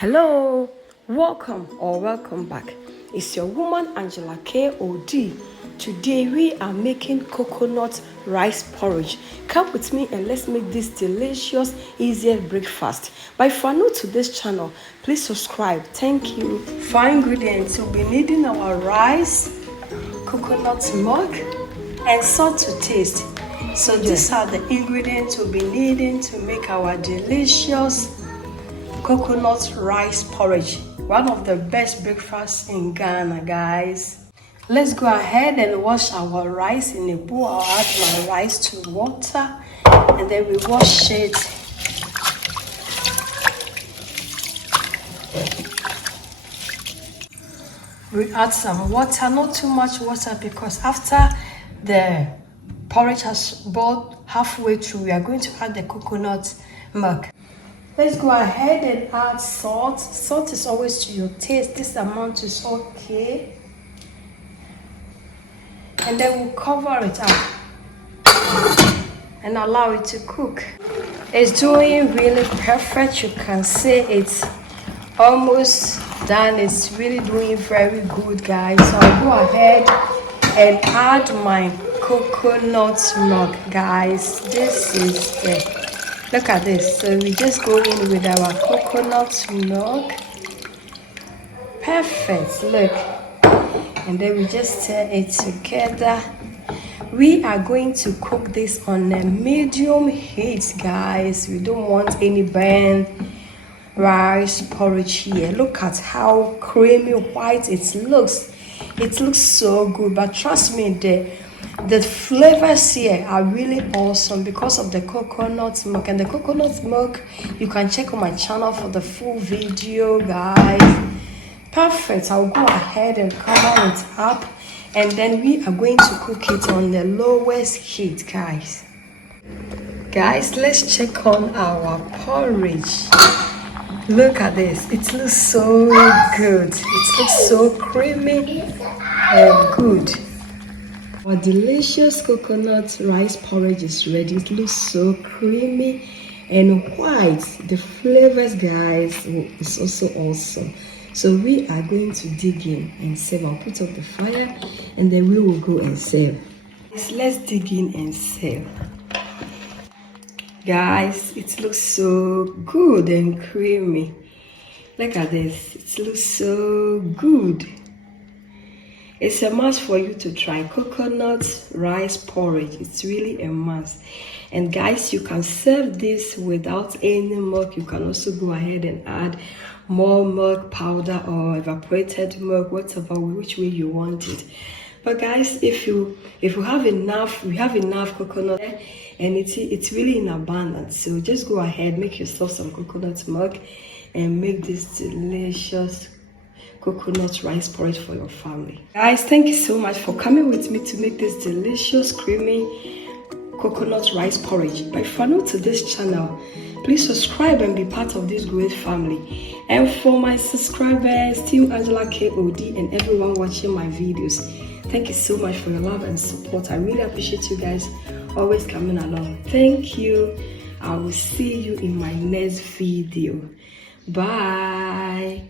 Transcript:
Hello, welcome back. It's your woman Angela KOD. Today we are making coconut rice porridge. Come with me and let's make this delicious, easier breakfast. But if you are new to this channel, please subscribe. Thank you. For ingredients, we'll be needing our rice, coconut milk, and salt to taste. So these are the ingredients we'll be needing to make our delicious coconut rice porridge, one of the best breakfasts in Ghana, guys. Let's go ahead and wash our rice in a bowl. I'll add my rice to water and then we wash it. We add some water, not too much water, because after the porridge has boiled halfway through, we are going to add the coconut milk. Let's go ahead and add salt. Salt is always to your taste. This amount is okay. And then we'll cover it up and allow it to cook. It's doing really perfect. You can say it's almost done. It's really doing very good, guys. So I'll go ahead and add my coconut milk, guys. This is the Look at this. So we just go in with our coconut milk. Perfect. Look. And then we just stir it together. We are going to cook this on a medium heat, guys. We don't want any burnt rice porridge here. Look at how creamy white it looks. It looks so good. But trust me, the flavors here are really awesome because of the coconut milk. And the coconut milk, you can check on my channel for the full video, guys. Perfect. I'll go ahead and cover it up, and then we are going to cook it on the lowest heat, guys. Guys, let's check on our porridge. Look at this. It looks so good. It looks so creamy and good. Our delicious coconut rice porridge is ready. It looks so creamy and white. The flavors, guys, is also awesome. So we are going to dig in and serve. I'll put up the fire and then we will go and serve. Let's dig in and serve. Guys, it looks so good and creamy. Look at this. It looks so good. It's a must for you to try coconut rice porridge. It's really a must. And guys, you can serve this without any milk. You can also go ahead and add more milk powder or evaporated milk, whatever, which way you want it. But guys, if you have enough, we have enough coconut and it's really in abundance. So just go ahead, make yourself some coconut milk and make this delicious coconut rice porridge for your family. Guys, thank you so much for coming with me to make this delicious creamy coconut rice porridge. But if you're new to this channel, please subscribe and be part of this great family. And for my subscribers, Team Angela KOD, and everyone watching my videos, thank you so much for your love and support. I really appreciate you guys always coming along. Thank you. I will see you in my next video. Bye.